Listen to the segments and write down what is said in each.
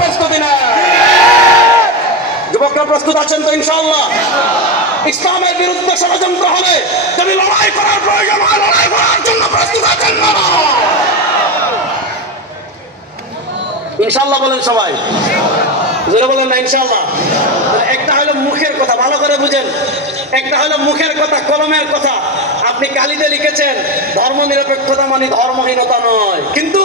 প্রস্তুতি না? যুবকরা প্রস্তুত আছেন তো ইনশাআল্লাহ? ইসলামের বিরুদ্ধে ষড়যন্ত্র হলে যদি লড়াই করার প্রয়োজন হয়, লড়াই করার জন্য প্রস্তুত আছেন না? ইনশাআল্লাহ বলেন সবাই, জোরে বলেন না ইনশাআল্লাহ? একটা হলো মুখের কথা, ভালো করে বুঝেন। একটা হলো মুখের কথা, কলমের কথা। আপনি কালিতে লিখেছেন ধর্ম নিরপেক্ষতা মানে ধর্মহীনতা নয়, কিন্তু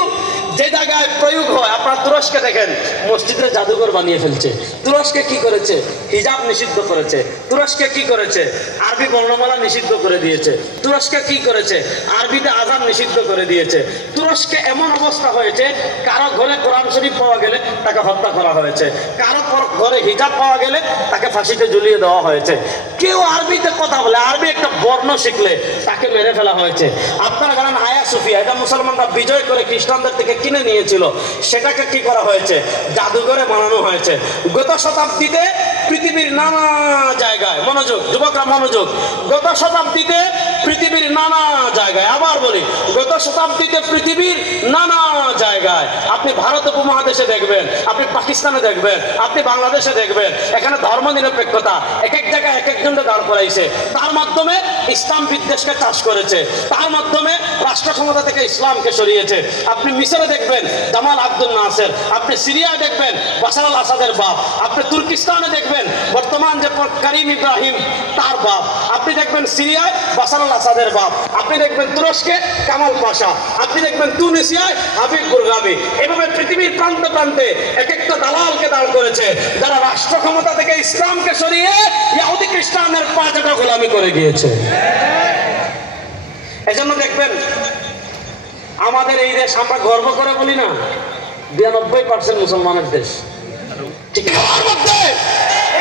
যে জায়গায় প্রয়োগ হয়, আপনার তুরস্কে দেখেন মসজিদে জাদুঘর বানিয়ে ফেলছে। তুরস্কে কি করেছে? হিজাব নিষিদ্ধ করেছে। তুরস্কে কি করেছে? আরবি বর্ণমালা নিষিদ্ধ করে দিয়েছে। তুরস্কে কি করেছে? আরবিতে আযান নিষিদ্ধ করে দিয়েছে। তুরস্কে এমন অবস্থা হয়েছে, কারো ঘরে কোরআন শরীফ পাওয়া গেলে তাকে হত্যা করা হয়েছে, কারো ঘরে হিজাব পাওয়া গেলে তাকে ফাঁসিতে ঝুলিয়ে দেওয়া হয়েছে। কেউ আরবিতে কথা বলে, আরবি একটা বর্ণ শিখলে তাকে মেরে ফেলা হয়েছে। আপনারা জানেন হায়া সোফিয়া, এটা মুসলমানরা বিজয় করে খ্রিস্টানদের থেকে কিনে নিয়েছিল, সেটাকে কি করা হয়েছে? জাদুঘরে বানানো হয়েছে। গত শতাব্দীতে পৃথিবীর নানা জায়গায়, মনোযোগ যুবকরা মনোযোগ, গত শতাব্দীতে পৃথিবীর নানা জায়গায়, আবার বলি গত শতাব্দীতে পৃথিবীর নানা জায়গায়, আপনি ভারত উপমহাদেশে দেখবেন, আপনি পাকিস্তানে দেখবেন, আপনি বাংলাদেশে দেখবেন, এখানে ধর্ম নিরপেক্ষতা এক এক জায়গায় এক একজনকে দাঁড় করাইছে। তার মাধ্যমে ইসলাম বিদ্বেষকে চাষ করেছে, তার মাধ্যমে রাষ্ট্র ক্ষমতা থেকে ইসলামকে সরিয়েছে। আপনি মিশরে দেখবেন জামাল আব্দুল নাসের, আপনি সিরিয়ায় দেখবেন বাশার আল আসাদের বাপ, আপনি তুর্কিস্তানে দেখবেন বর্তমান যে করিম ইব্রাহিম তার বাপ, আপনি দেখবেন সিরিয়ায় বাশার আল আসাদের বাপ, আপনি দেখবেন তুরস্কে কামাল পাশা, আপনি দেখবেন তুনিসিয়ায় হাবিব গুরগাবি। এভাবে পৃথিবীর প্রান্তে প্রান্তে এক একটা দালালকে দাঁড় করেছে, যারা রাষ্ট্র ক্ষমতা থেকে ইসলামকে সরিয়ে ইহুদি খ্রিস্টানদের পাঁচটা গোলামি করে গিয়েছে। এজন্য দেখবেন আমাদের এই দেশ, আমরা গর্ব করে বলি না 92% মুসলমানের দেশ, ঠিক হওয়ার মধ্যে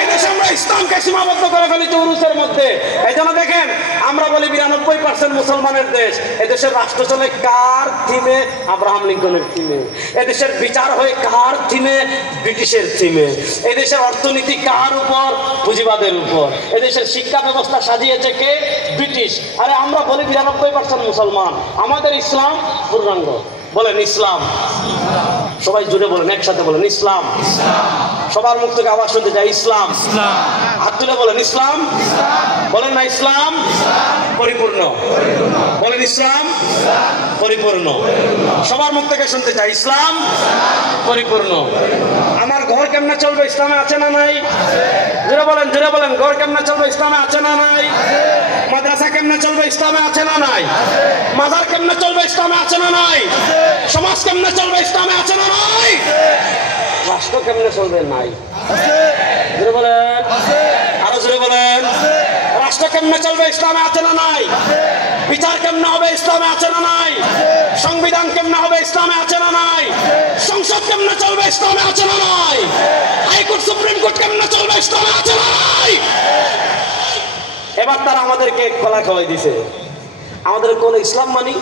এই দেশে আমরা ইসলামকে সীমাবদ্ধ করে ফেলেছি উরুসের মধ্যে। এই জন্য দেখেন আমরা বলি 92% মুসলমানের দেশ। এদেশের রাষ্ট্র চলে কার থিমে? আব্রাহাম লিঙ্কনের থিমে। এদেশের বিচার হয় কার থিমে? ব্রিটিশের থিমে। এদেশের অর্থনীতি কার উপর? পুঁজিবাদের উপর। এদেশের শিক্ষা ব্যবস্থা সাজিয়েছে কে? ব্রিটিশ। আরে আমরা বলি 92% মুসলমান, আমাদের ইসলাম পূর্ণাঙ্গ। বলেন ইসলাম, সবাই জুড়ে বলেন, একসাথে বলেন ইসলাম। সবার মুখ থেকে আওয়াজ শুনতে যায় ইসলাম। হাত তুলে বলেন ইসলাম। বলেন না ইসলাম পরিপূর্ণ। বলেন ইসলাম পরিপূর্ণ। সবার মুখ থেকে শুনতে চাই ইসলাম পরিপূর্ণ। আমার ঘর কেমনে চলবে? ইসলামে আছে না নাই? জোরে বলেন, জোরে বলেন। ঘর কেমনে চলবে? ইসলামে আছে না নাই? মাদ্রাসা কেমনে চলবে? ইসলামে আছে না নাই? মাজার কেমনে চলবে? ইসলামে আছে না নাই? সমাজ কেমনে চলবে? ইসলামে আছে না নাই? রাষ্ট্র কেমনে চলবে? নাই। জোরে বলেন, আরো জোরে বলেন। রাষ্ট্র কেমনে চলবে? ইসলামে আছে না নাই? বিচার কেমনে হবে? ইসলামে আছে না নাই? সংবিধান কেমনে হবে? ইসলামে আছে না নাই? সংসদ কেমনে চলবে? ইসলামে আছে না নাই? হাইকোর্ট সুপ্রিম কোর্ট কেমনে চলবে? ইসলামে আছে না নাই? এবার তারা আমাদেরকে কলা খাওয়াই দিছে। আমাদের কোন ইসলাম মানি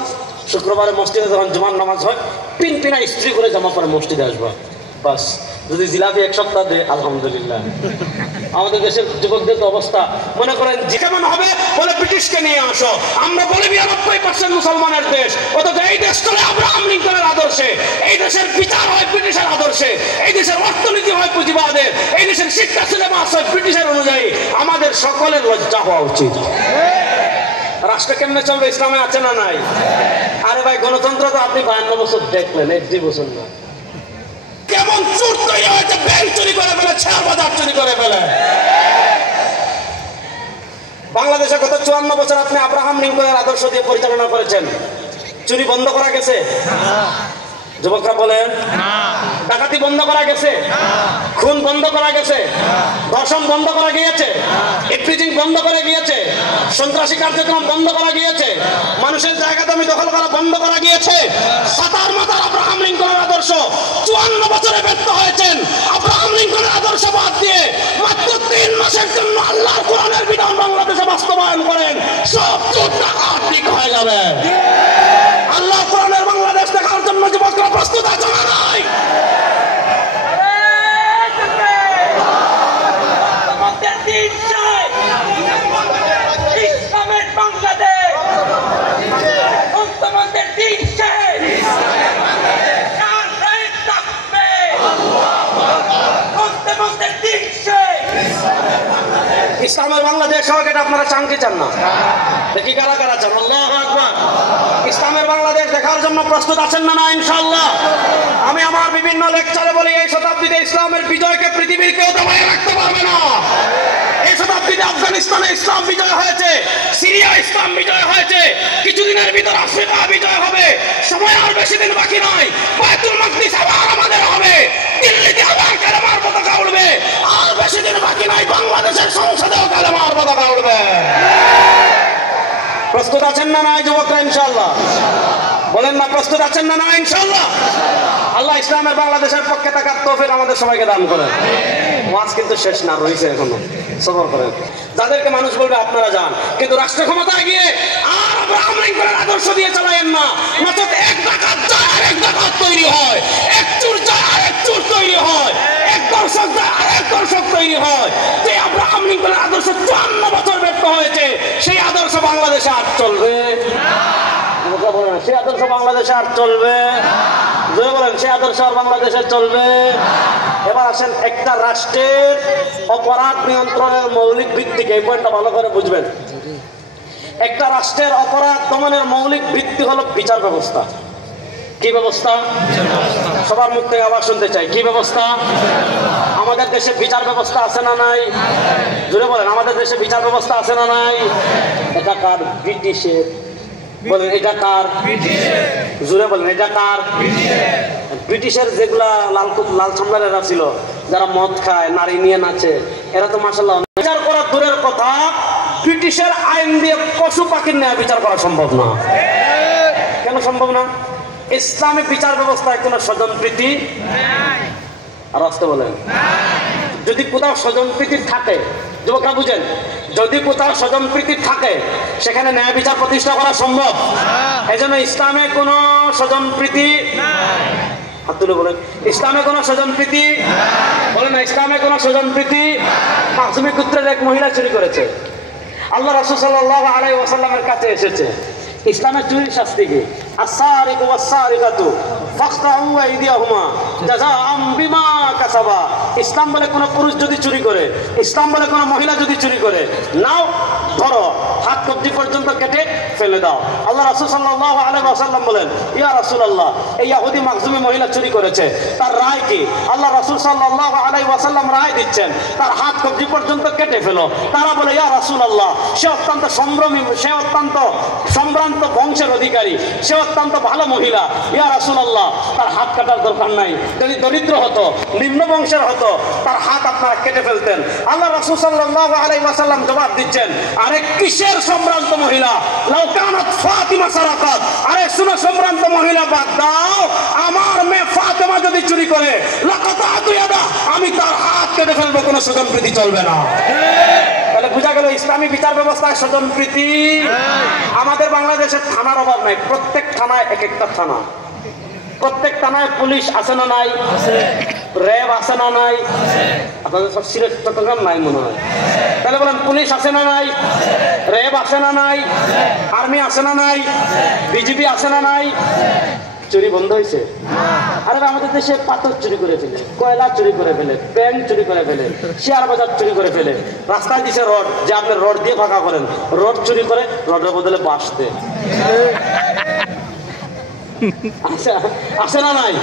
শুক্রবারে মসজিদে যখন জুমার নামাজ হয় পিনপিনা ইস্ত্রি করে জামা পরে মসজিদে আসবা, বাস। যদি জিলাপি এক সপ্তাহ দেয় আলহামদুলিল্লাহ। আমাদের দেশের যুবকদের তো অবস্থা, মনে করেন যেমন হবে বলে ব্রিটিশকে নিয়ে আসো। আমরা বলি 92% মুসলমানের দেশ, অথচ এই দেশ চলে আব্রাহাম লিঙ্কনের আদর্শে। এই দেশের বিচার হয় ব্রিটিশের আদর্শে, এই দেশের অর্থনীতি হয় পুঁজিবাদের, এই দেশের শিক্ষা সিলেবাস হয় ব্রিটিশের অনুযায়ী। আমাদের সকলের লজ্জা হওয়া উচিত। রাষ্ট্র কেমনে চলবে? ইসলামে আছে না নাই? আরে ভাই গণতন্ত্র তো আপনি 52 বছর দেখলেন, 1 বছর না। কেমন চোর তৈরি হয়েছে, ব্যাংক চুরি করে ফেলে, শেয়ার বাজার চুরি করে ফেলে। বাংলাদেশে গত 54 বছর আপনি আব্রাহাম লিঙ্কনের আদর্শ দিয়ে পরিচালনা করেছেন, চুরি বন্ধ করা গেছে? যুবকরা বলেন, ডাকাতি বন্ধ করা গেছে? খুন বন্ধ করা গেছে? ধর্ষণ বন্ধ করা গিয়েছে? ইফটিজিং বন্ধ করা গিয়েছে? সন্ত্রাসী কার্যক্রম বন্ধ করা গিয়েছে? মানুষের জায়গা জমি দখল করা বন্ধ করা গিয়েছে? সাতার মাথার আব্রাহাম লিঙ্কনের আদর্শ 54 বছরে ব্যর্থ হয়েছেন। আব্রাহাম লিঙ্কনের আদর্শ বাদ দিয়ে মাত্র 3 মাসের জন্য আল্লাহর কোরআনের বিধান বাংলাদেশে বাস্তবায়ন করেন, সব চোর ডাকাত ঠিক হয়ে যাবে। আল্লাহ কোরআনের বাংলাদেশ দেখার জন্য যুবকরা প্রস্তুত আছে না নাই? ইসলামের বাংলাদেশ, মুসলমানদের দিন শেষ। ইসলামের বাংলাদেশ হোক, এটা আপনারা চান কি চান না? দেখি কারা কারা চান। আল্লাহু আকবার। ইসলামের বাংলাদেশ দেখার জন্য প্রস্তুত আছেন না? না ইনশাআল্লাহ। আমি আমার বিভিন্ন লেকচারে বলি, এই শতাব্দীতে ইসলামের বিজয়কে পৃথিবীর কেউ দমায়ে রাখতে পারবে না। এই শতাব্দীতে আফগানিস্তানে ইসলাম বিজয় হয়েছে, সিরিয়া ইসলাম বিজয় হয়েছে, কিছুদিনের ভিতর আফ্রিকা বিজয় হবে। সময় আর বেশি দিন বাকি নয়, বায়তুল মাকদিস আবার আমাদের হবে, দিল্লিতে আবার কালেমার পতাকা উঠবে। আর বেশি দিন বাকি নয়, বাংলাদেশের সংসদেও কালেমার পতাকা উঠবে। প্রস্তুত আছেন না না যুবকরা? ইনশাআল্লাহ বলেন না, প্রস্তুত আছেন না না? ইনশাআল্লাহ। আল্লাহ ইসলামের বাংলাদেশের পক্ষে থাকার তৌফিক আমাদের সবাইকে দান করেন। ওয়াজ কিন্তু শেষ না, রয়েছে এখনো, সবর করেন। যাদেরকে মানুষ বলবে আপনারা যান, কিন্তু রাষ্ট্র ক্ষমতায় গিয়ে আর আব্রাহাম লিঙ্কনের আদর্শ দিয়ে চালায়েন না। নচেত এক ডাকাত যায় আর এক ডাকাত তৈরি হয়, এক চোর যায় আর এক চোর তৈরি হয়, এক দর্শক যায় আর এক দর্শক তৈরি হয়। যে আব্রাহাম লিঙ্কনের আদর্শ 54 বছর ব্যর্থ হয়েছে, সেই আদর্শ বাংলাদেশে আর চলবে না। সে আদর্শ বাংলাদেশে আর চলবে, বলেন সে আদর্শ আর বাংলাদেশে চলবে। এবার আসেন, একটা রাষ্ট্রের অপরাধ নিয়ন্ত্রণের মৌলিক ভিত্তিকে, এই পয়েন্টটা ভালো করে বুঝবেন। একটা রাষ্ট্রের অপরাধ দমনের মৌলিক ভিত্তি হলো বিচার ব্যবস্থা। কি ব্যবস্থা? সবার মুখ থেকে আবার শুনতে চাই, কি ব্যবস্থা? আমাদের দেশে বিচার ব্যবস্থা আছে না নাই? জোরে বলেন, আমাদের দেশে বিচার ব্যবস্থা আছে না নাই? এটা কার? ব্রিটিশের। বলেন এটা কার? জোরে বলেন এটা কার? ব্রিটিশের যেগুলা লাল সামলারেরা ছিল, যারা মদ খায়, নারী নিয়ে নাচে, এরা তো মাশাআল্লাহ বিচার করা দূরের কথা, ব্রিটিশের আইন দিয়ে পশু পাখির ন্যায় বিচার করা সম্ভব না। কেন সম্ভব না? ইসলামিক বিচার ব্যবস্থায় কোনো স্বজনপ্রীতি আর আসতে বলেন। যদি কোথাও স্বজনপ্রীতি থাকে, যুবকরা বুঝেন, যদি কোথাও স্বজনপ্রীতি থাকে, সেখানে ন্যায় বিচার প্রতিষ্ঠা করা সম্ভব। এই জন্য ইসলামে কোনো স্বজনপ্রীতি, হাত তুলে বলেন, ইসলামে কোনো স্বজনপ্রীতি বলেন না, ইসলামে কোনো স্বজনপ্রীতি। মাসুমি গোত্রের এক মহিলা চুরি করেছে, আল্লাহ রাসূল সাল্লাল্লাহু আলাইহি ওয়াসাল্লামের কাছে এসেছে। ইসলামের চুরির শাস্তি কি? আস-সারিকু ওয়াস-সারিকাতু ফাকতাউ আইদিয়াহুমা জাযাআম বিমা কাসাবা। ইসলাম বলে কোন পুরুষ যদি চুরি করে, ইসলাম বলে কোন মহিলা যদি চুরি করে, নাও ধরো, হাত কবজি পর্যন্ত কেটে ফেলে দাও। আল্লাহ রাসূল সাল্লাল্লাহু আলাইহি ওয়াসাল্লাম বলেন, ইয়া রাসূলুল্লাহ, এই ইহুদি মাখজুমি মহিলা চুরি করেছে, তার রায় কি? আল্লাহ রাসূল সাল্লাল্লাহু আলাইহি ওয়াসাল্লাম রায় দিচ্ছেন, তার হাত কবজি পর্যন্ত কেটে ফেলো। তারা বলে, ইয়া রাসূলুল্লাহ, সে অত্যন্ত সম্ভ্রমী, সে অত্যন্ত সম্ভ্রান্ত বংশের অধিকারী, সে অত্যন্ত ভালো মহিলা, ইয়া রাসূলুল্লাহ, তার হাত কাটার দরকার নাই। যদি দরিদ্র হতো, নিম্ন বংশের হতো, তার হাত আপনারা কেটে ফেলতেন। আল্লাহ রাসূল সাল্লাল্লাহু আলাইহি ওয়াসাল্লাম জবাব দিচ্ছেন, আরে কিসের সম্ভ্রান্ত মহিলা? লাউ কানাত ফাতিমা সারাকাত। আরে শুনো সম্ভ্রান্ত মহিলা বাদ দাও, আমার মেয়ে ফাতেমা যদি চুরি করে, লাকাতাতু ইয়াদা, আমি তার হাত কেটে ফেলবো, কোনো স্বজনপ্রীতি চলবে না। তাহলে বোঝা গেল ইসলামী বিচার ব্যবস্থায় স্বজনপ্রীতি। আমাদের বাংলাদেশের থানার অভাব নাই, প্রত্যেক থানায় এক একটা থানা, প্রত্যেক থানায় পুলিশ আছে না নাই? র্যাব আছে না নাই? আপনাদের সব সিলেট চট্টগ্রাম নাই মনে হয়। তাহলে বলেন, পুলিশ আছে না নাই? র্যাব আছে না নাই? আর্মি আছে না নাই? বিজিবি আছে না নাই? চুরি বন্ধ হয়েছে? আরে আমাদের দেশে পাথর চুরি করে ফেলে, কয়লা চুরি করে ফেলে, ব্যাংক চুরি করে ফেলে, শেয়ার বাজার চুরি করে ফেলে, রাস্তায় দিছে রড, যে আপনি রড দিয়ে ফাঁকা করেন, রড চুরি করে, রডের বদলে বাঁশ দেয়। আছে না নাই?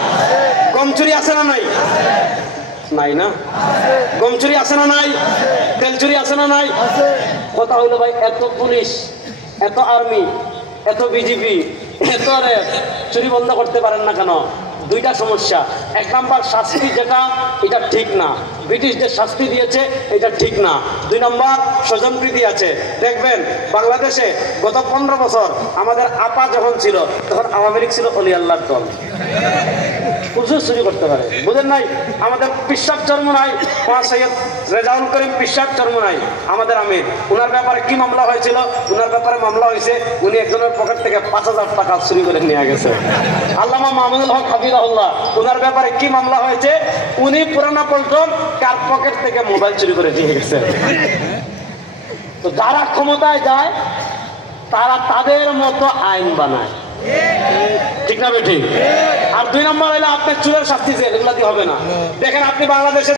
গম চুরি আছে না নাই? নাই না? গম চুরি আছে না নাই? তেল চুরি আছে না নাই? কথা হইলো ভাই, এত পুলিশ, এত আর্মি, এত বিজিবি, এত র্যাব, চুরি বন্ধ করতে পারেন না কেন? দুইটা সমস্যা। এক নাম্বার, শাস্তি যেটা, এটা ঠিক না, ব্রিটিশ যে শাস্তি দিয়েছে এটা ঠিক না। দুই নম্বর, স্বজনপ্রীতি আছে। দেখবেন বাংলাদেশে গত 15 বছর আমাদের আপা যখন ছিল, তখন আওয়ামী লীগ ছিল অলি আল্লাহর দল, প্রচুর চুরি করতে পারে। বুঝেন নাই? আমাদের পিসাব চরমনাই, সৈয়দ রেজাউল করিম পিসাব চরমনাই, আমাদের আমির, ওনার ব্যাপারে কি মামলা হয়েছিল? ওনার ব্যাপারে মামলা হয়েছে, উনি একজনের পকেট থেকে 5000 টাকা চুরি করে নিয়ে গেছে। আল্লামা মাহমুদুল হক হাফিজাহুল্লাহ, ওনার ব্যাপারে কি মামলা হয়েছে? উনি পুরানা পল্টন কার পকেট থেকে মোবাইল চুরি করে নিয়ে গেছে। তো যারা ক্ষমতায় যায়, তারা তাদের মতো আইন বানায়, ঠিক না বেঠিক? আর দুই নম্বর হইলে আপনার চুরের শাস্তি, এগুলা দিয়ে হবে না। দেখেন আপনি বাংলাদেশের